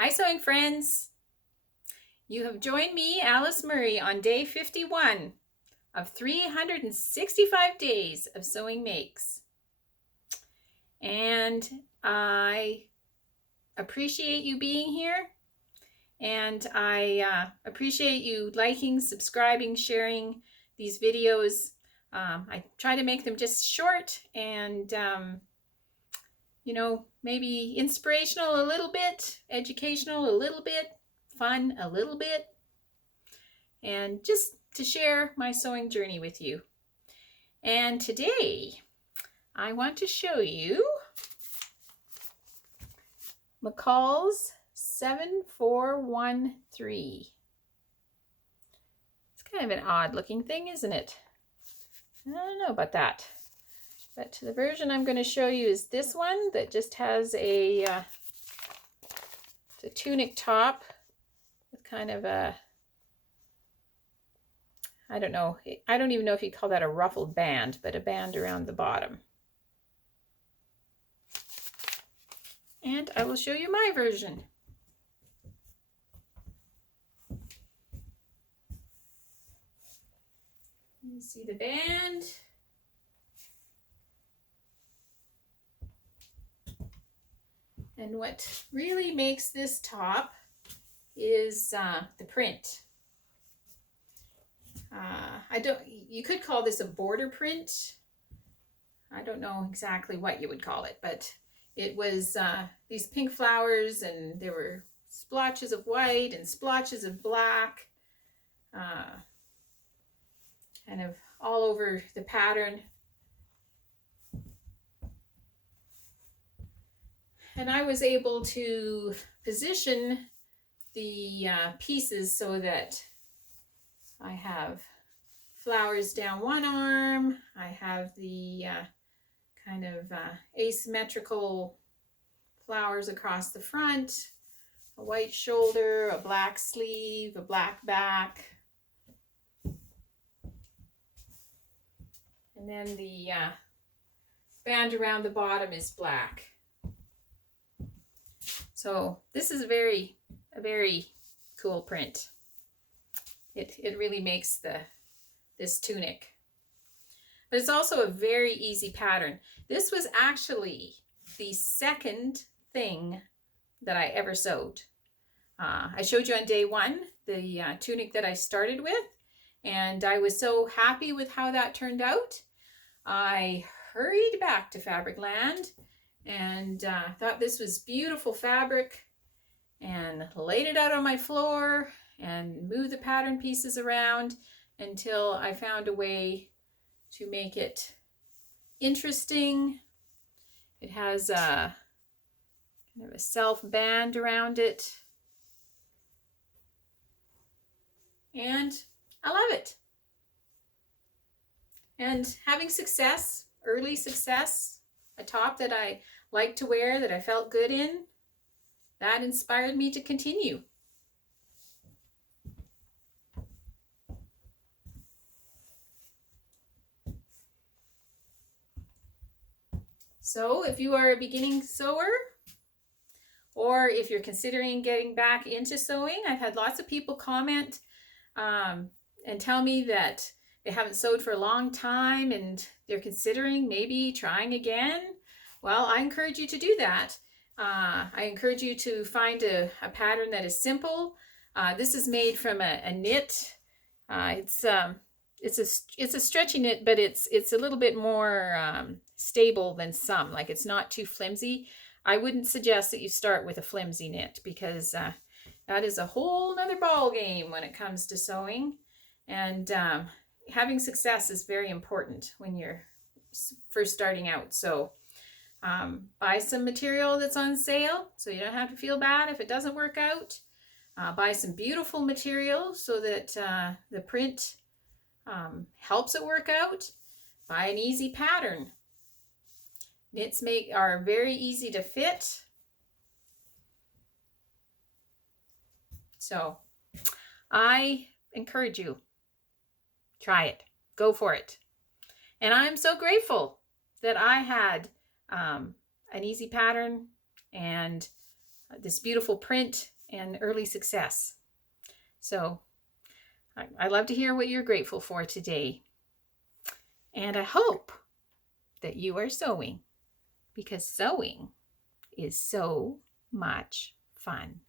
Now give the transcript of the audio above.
Hi sewing friends! You have joined me, Alice Murray, on day 51 of 365 days of Sewing Makes. And I appreciate you being here, and I appreciate you liking, subscribing, sharing these videos. I try to make them just short and maybe inspirational a little bit, educational a little bit, fun a little bit, and just to share my sewing journey with you. And today I want to show you McCalls 7413. It's kind of an odd looking thing, isn't it? I don't know about that. But the version I'm going to show you is this one that just has a tunic top with kind of a, I don't even know if you call that a ruffled band, but a band around the bottom. And I will show you my version. You see the band. And what really makes this top is the print. You could call this a border print. I don't know exactly what you would call it, but it was these pink flowers, and there were splotches of white and splotches of black, kind of all over the pattern. And I was able to position the pieces so that I have flowers down one arm, I have the kind of asymmetrical flowers across the front, a white shoulder, a black sleeve, a black back, and then the band around the bottom is black. So this is a very cool print. It really makes this tunic. But it's also a very easy pattern. This was actually the second thing that I ever sewed. I showed you on day one the tunic that I started with, and I was so happy with how that turned out. I hurried back to Fabricland and thought this was beautiful fabric, and laid it out on my floor and moved the pattern pieces around until I found a way to make it interesting. It has a kind of a self band around it, and I love it. And having success, early success, a top that I liked to wear, that I felt good in, that inspired me to continue. So if you are a beginning sewer, or if you're considering getting back into sewing, I've had lots of people comment and tell me that they haven't sewed for a long time and they're considering maybe trying again. Well, I encourage you to do that. I encourage you to find a pattern that is simple. This is made from a knit. It's a stretchy knit, but it's a little bit more stable than some. Like, it's not too flimsy. I wouldn't suggest that you start with a flimsy knit, because that is a whole nother ball game when it comes to sewing. And having success is very important when you're first starting out. So buy some material that's on sale so you don't have to feel bad if it doesn't work out. Buy some beautiful material so that the print helps it work out. Buy an easy pattern. Knits are very easy to fit. So I encourage you, try it, go for it. And I'm so grateful that I had an easy pattern and this beautiful print and early success. So I love to hear what you're grateful for today. And I hope that you are sewing, because sewing is so much fun.